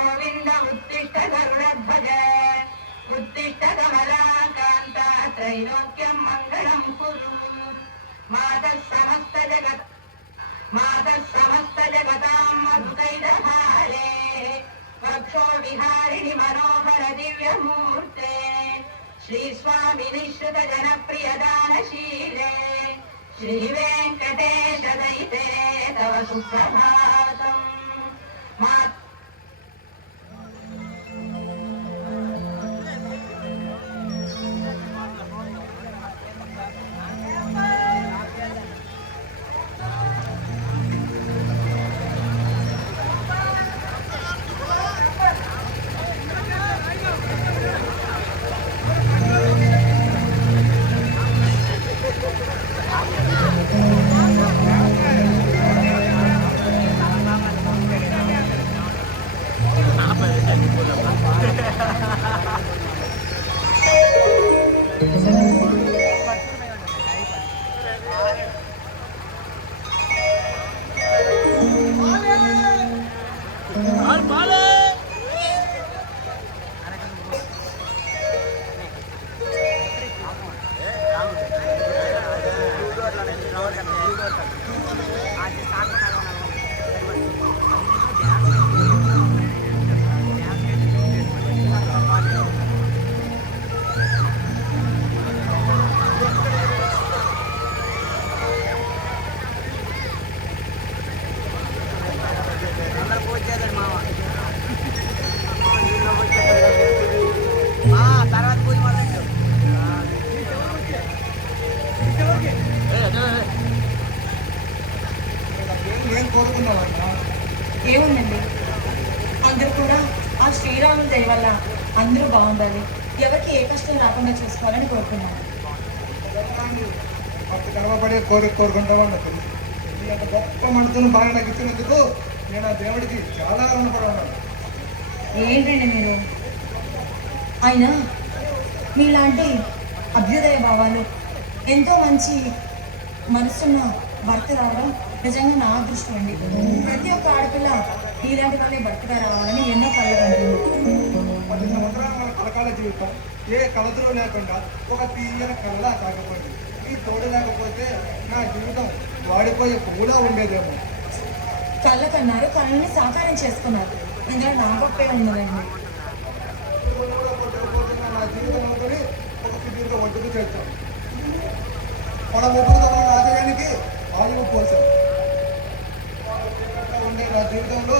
गोविन्द उत्तिष्ठ गरुडध्वज उत्तिष्ठ कमलाकान्ता त्रैलोक्यं मङ्गलं कुरु मातः समस्त जगतां मधुकैटभारे वक्षो विहारिणि मनोहर दिव्यमूर्ते श्रीस्वामि निःश्रुत जनप्रियदानशीले श्रीवेङ्कटेश दयिते तव सुप्रभातम् ఏముందండి, అందరూ కూడా ఆ శ్రీరాముల దయ వల్ల అందరూ బాగుండాలి, ఎవరికి ఏ కష్టం రాకుండా చూసుకోవాలని కోరుకున్నాను. గర్వపడే కోరుకుంటామని తెలుసు. అంత గొప్ప మనసును బాగా నాకు ఇచ్చినందుకు నేను ఆ దేవుడికి చాలా రుణపడాను. ఏంటండి మీరు, ఆయన మీలాంటి అభ్యుదయ భావాలు ఎంతో మంచి మనసున్న భర్త రావడం నిజంగా నా అదృష్టం అండి. ప్రతి ఒక్క ఆడపిల్ల ఇలాంటి వాళ్ళే భర్తగా రావాలని ఎన్నో కళలు ఉంటుంది. 10 సంవత్సరాల కలకాల జీవితం ఏ కలతలు లేకుండా ఒక తీయని కళలా కాకపోయింది. ఈ తోడు లేకపోతే నా జీవితం వాడిపోయే పువ్వులా ఉండేదేమో. కళ్ళ కన్నారు, కళ్ళని సాకారం చేసుకున్నారు, ఇందులో నా గొప్పే ఉన్నదండి. నా జీవితం అనుకుని ఒక సుదీర్ఘ ఒడ్డుకు చేర్చాను. మన ముగ్గురు తమ ఆశయానికి ఆయువు కోసం ఉండే నా జీవితంలో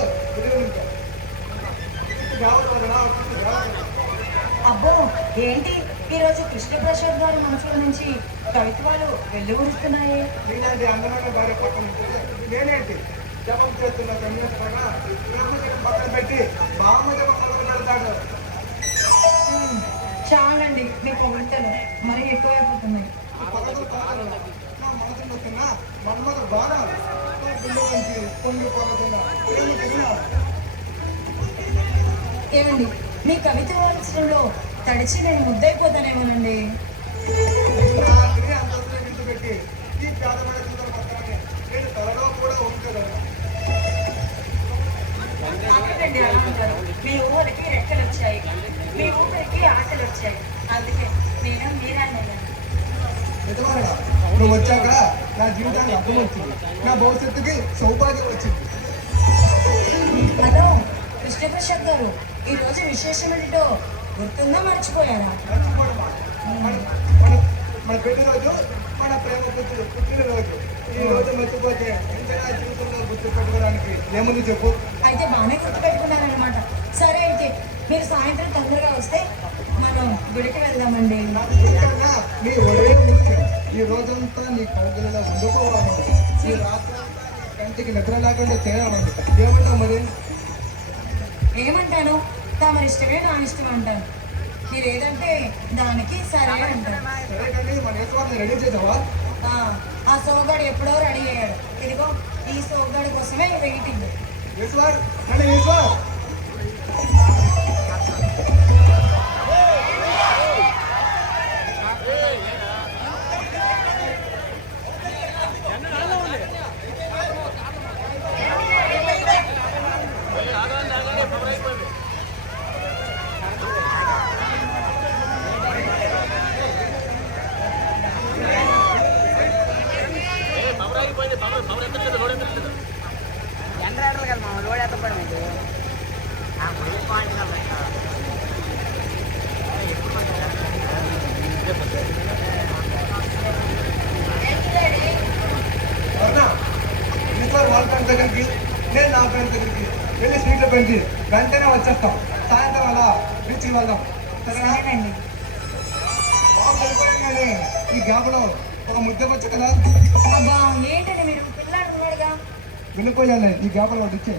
అబ్బో, ఏంటి ఈరోజు కృష్ణప్రసాద్ గారి మనసుల నుంచి కవిత్వాలు వెల్లువరుస్తున్నాయి. ఇలాంటి అందమైన భార్య పక్కన నేనేంటి జపం చేస్తున్న కన్యాసంగా పక్కన పెట్టి బామ్మ జపం పక్కన పెడతాడు. చాలండి, మీ పొగడ్తలు మరీ ఎక్కువైపోతున్నాయి. నా మనసులో తిన్నా మన్మత బాణాలు గుండె నుంచి పొంగి పొగతున్నా ఏమండి, మీ కవిత వంశంలో తడిచి నేను ముద్దైపోతానేమోనండి. అంతస్తు పెట్టి ఈ పేదమైన చూసిన పక్కనే నేను తలలో కూడా ఉంటుందండి. మీ ఊరికి రెక్కలు వచ్చాయి, మీ ఊరికి ఆశలు వచ్చాయి, అందుకే నేను మీరాన్ని. నిజమేనా? నువ్వు వచ్చాక నా జీవితానికి అర్థం వచ్చింది, నా భవిష్యత్తుకి సౌభాగ్యం వచ్చింది. హలో కృష్ణప్రసాద్ గారు, ఈ రోజు విశేషం ఏంటో గుర్తుందా, మర్చిపోయారా? మన పెళ్లి రోజు, మన ప్రేమ పుట్టిన రోజు. ఈ రోజు మర్చిపోతే ఎంతగా జీవితంలో గుర్తు పెట్టుకోవడానికి ఏముంది చెప్పు. అయితే బాగానే గుర్తు పెట్టుకున్నారనమాట. సరే, అయితే మీరు సాయంత్రం తొందరగా వస్తే మనం గుడికి వెళ్దామండి. నీ ఒరే ముఖ్యం. ఈ రోజంతా నీ కౌగులలో ఉండిపోవాలండి. ఈ రాత్రి కంటికి నిద్ర లేకుండా చేయాలండి. ఏమంటావు మరి? ఏమంటాను, తమరి ఇష్టమే నా ఇష్టం అంటాను. మీరు ఏదంటే దానికి సరే అంటారు. సరే కానీ మన ఏసువాడిని రెడీ చేసావా? ఆ సోగాడు ఎప్పుడో రెడీ అయ్యాడు. ఇదిగో ఈ సోగాడు కోసమే వెయిటింగ్. ఈశ్వర్ అంటే ఈశ్వర్ ఎండ్రాడలు కదా మా లోడ్ ఎంత పడింది అవునా ఈసారి వాళ్ళ ఫ్రెండ్ దగ్గరికి నేను నా ఫ్రెండ్ దగ్గరికి వెళ్ళి స్వీట్లు పెంచి వెంటనే వచ్చేస్తాం. సాయంత్రం అలా బీచ్కి వెళ్దాం. సరేనా? సరేనండి. బాగా వెళ్ళిపోయాం కానీ ఈ గ్యాప్లో ఒక ముద్ద వచ్చు కదా. అబ్బా ఏంటండి మీరు పిల్లాడు ఉన్నాడుగా. వెళ్ళిపోయాలి ఈ గ్యాప్లో వాడు ఇచ్చే